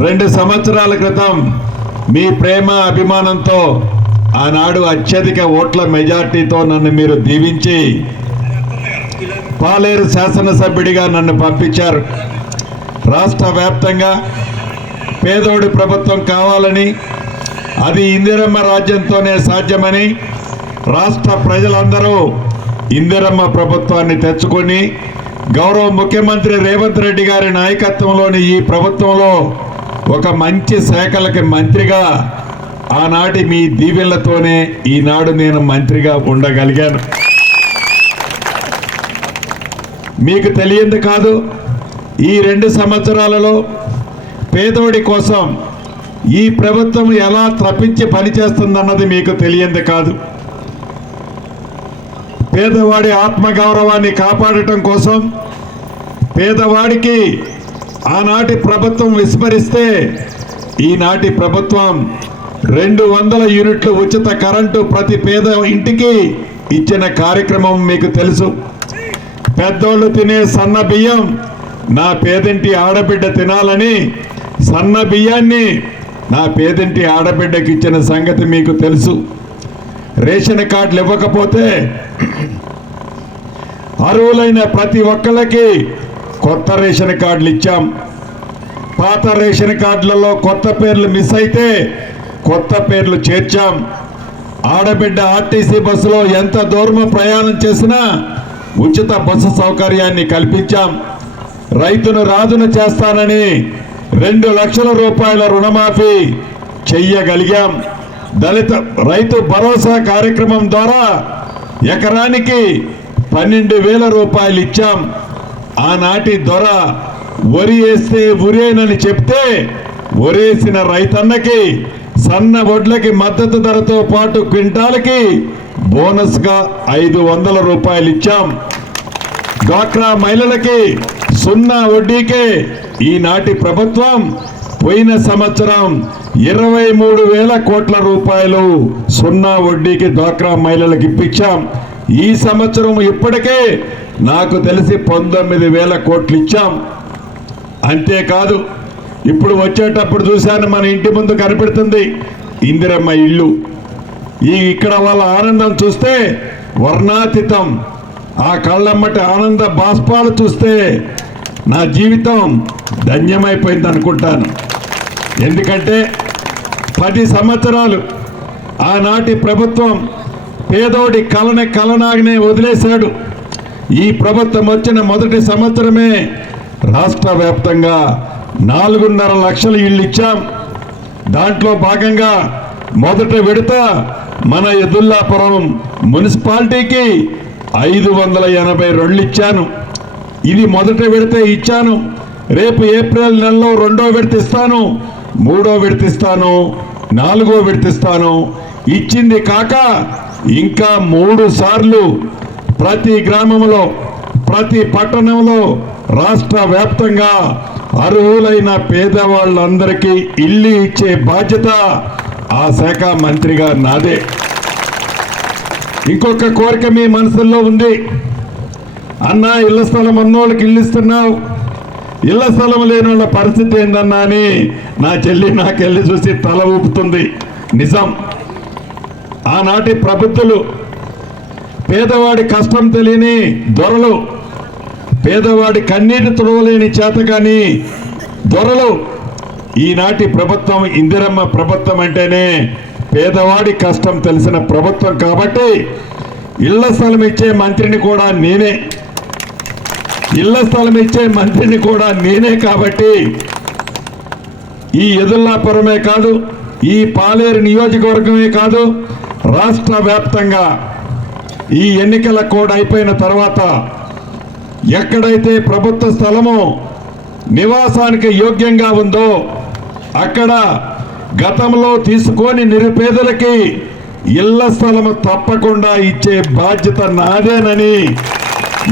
2 సంవత్సరాల క్రితం మీ ప్రేమ అభిమానంతో ఆనాడు అత్యధిక ఓట్ల మెజార్టీతో నన్ను మీరు దీవించి పాలేరు శాసనసభ్యుడిగా నన్ను పంపించారు. రాష్ట్ర వ్యాప్తంగా పేదోడి ప్రభుత్వం కావాలని, అది ఇందిరమ్మ రాజ్యంతోనే సాధ్యమని రాష్ట్ర ప్రజలందరూ ఇందిరమ్మ ప్రభుత్వాన్ని తెచ్చుకొని గౌరవ ముఖ్యమంత్రి రేవంత్ రెడ్డి గారి నాయకత్వంలోని ఈ ప్రభుత్వంలో ఒక మంచి శాఖలకి మంత్రిగా ఆనాటి మీ దీవెనలతోనే ఈనాడు నేను మంత్రిగా ఉండగలిగాను. మీకు తెలియంది కాదు, ఈ 2 సంవత్సరాలలో పేదోడి కోసం ఈ ప్రభుత్వం ఎలా తప్పించి పనిచేస్తుందన్నది మీకు తెలియంది కాదు. పేదవాడి ఆత్మగౌరవాన్ని కాపాడటం కోసం పేదవాడికి ఆనాటి ప్రభుత్వం విస్మరిస్తే ఈనాటి ప్రభుత్వం 200 యూనిట్లు ఉచిత కరెంటు ప్రతి పేద ఇంటికి ఇచ్చిన కార్యక్రమం మీకు తెలుసు. పెద్దోళ్ళు తినే సన్న బియ్యం నా పేదింటి ఆడబిడ్డ తినాలని సన్న బియ్యాన్ని నా పేదింటి ఆడబిడ్డకి ఇచ్చిన సంగతి మీకు తెలుసు. రేషన్ కార్డులు ఇవ్వకపోతే అర్హులైన ప్రతి ఒక్కళ్ళకి కొత్త రేషన్ కార్డులు ఇచ్చాం. పాత రేషన్ కార్డులలో కొత్త పేర్లు మిస్ అయితే కొత్త పేర్లు చేర్చాం. ఆడబిడ్డ ఆర్టీసీ బస్సులో ఎంత దూరం ప్రయాణం చేసినా ఉచిత బస్సు సౌకర్యాన్ని కల్పించాం. రైతును రాజును చేస్తానని 2 లక్షల రూపాయల రుణమాఫీ చెయ్యగలిగాం. దళిత రైతు భరోసా కార్యక్రమం ద్వారా ఎకరానికి 12,000 రూపాయలు ఇచ్చాం. ఆనాటి దొర వరి వేస్తే ఉరేనని చెప్తే ఒరేసిన రైతన్నకి సన్న వడ్లకి మద్దతు ధరతో పాటు క్వింటాలకి బోనస్గా 500 రూపాయలు ఇచ్చాం. డ్వాక్రా మహిళలకి 0 వడ్డీకే ఈనాటి ప్రభుత్వం పోయిన సంవత్సరం 23,000 కోట్ల రూపాయలు 0 వడ్డీకి డ్వాక్రా మహిళలకు ఇప్పించాం. ఈ సంవత్సరం ఇప్పటికే నాకు తెలిసి 19,000 కోట్లు ఇచ్చాం. అంతేకాదు, ఇప్పుడు వచ్చేటప్పుడు చూశాను, మన ఇంటి ముందు కనిపెడుతుంది ఇందిరమ్మ ఇల్లు. ఇక్కడ వాళ్ళ ఆనందం చూస్తే వర్ణాతీతం. ఆ కళ్ళమ్మటి ఆనంద బాష్పాలు చూస్తే నా జీవితం ధన్యమైపోయింది అనుకుంటాను. ఎందుకంటే 10 సంవత్సరాలు ఆనాటి ప్రభుత్వం పేదోడి కలనాగనే వదిలేశాడు. ఈ ప్రభుత్వం వచ్చిన మొదటి సంవత్సరమే రాష్ట్ర వ్యాప్తంగా 4.5 లక్షల ఇళ్ళు ఇచ్చాం. దాంట్లో భాగంగా మొదటి విడత మన యదుల్లాపురం మున్సిపాలిటీకి 582 ఇచ్చాను. ఇది మొదటి విడత ఇచ్చాను. రేపు ఏప్రిల్ నెలలో 2వ విడత ఇస్తాను, 3వ విడత ఇస్తాను, 4వ విడత ఇస్తాను. ఇచ్చింది కాక ఇంకా 3 సార్లు ప్రతి గ్రామంలో ప్రతి పట్టణంలో రాష్ట్ర వ్యాప్తంగా అర్హులైన పేదవాళ్ళందరికీ ఇల్లు ఇచ్చే బాధ్యత ఆ శాఖ మంత్రిగా నాదే. ఇంకొక కోరిక మీ మనసుల్లో ఉంది. అన్నా, ఇళ్ల స్థలం ఉన్నోళ్ళకి ఇల్లు ఇస్తున్నావు, ఇళ్ల స్థలం లేని వాళ్ళ పరిస్థితి ఏందన్నా అని నా చెల్లి నాకెళ్ళి చూసి తల ఊపుతుంది. నిజం. ఆనాటి ప్రభుత్వాలు పేదవాడి కష్టం తెలియని దొరలు, పేదవాడి కన్నీటి తుడవలేని చేతగాని దొరలు. ఈనాటి ప్రభుత్వం ఇందిరమ్మ ప్రభుత్వం అంటేనే పేదవాడి కష్టం తెలిసిన ప్రభుత్వం. కాబట్టి ఇళ్ల స్థలం ఇచ్చే మంత్రిని కూడా నేనే, ఇళ్ల స్థలం ఇచ్చే మంత్రిని కూడా నేనే. కాబట్టి ఈ యదుల్లాపురమే కాదు, ఈ పాలేరు నియోజకవర్గమే కాదు, రాష్ట్ర వ్యాప్తంగా ఈ ఎన్నికల కోడ్ అయిపోయిన తర్వాత ఎక్కడైతే ప్రభుత్వ స్థలము నివాసానికి యోగ్యంగా ఉందో అక్కడ గతంలో తీసుకొని నిరుపేదలకి ఇళ్ల స్థలము తప్పకుండా ఇచ్చే బాధ్యత నాదేనని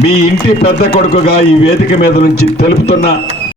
మీ ఇంటి పెద్ద కొడుకుగా ఈ వేదిక మీద నుంచి తెలుపుతున్నా.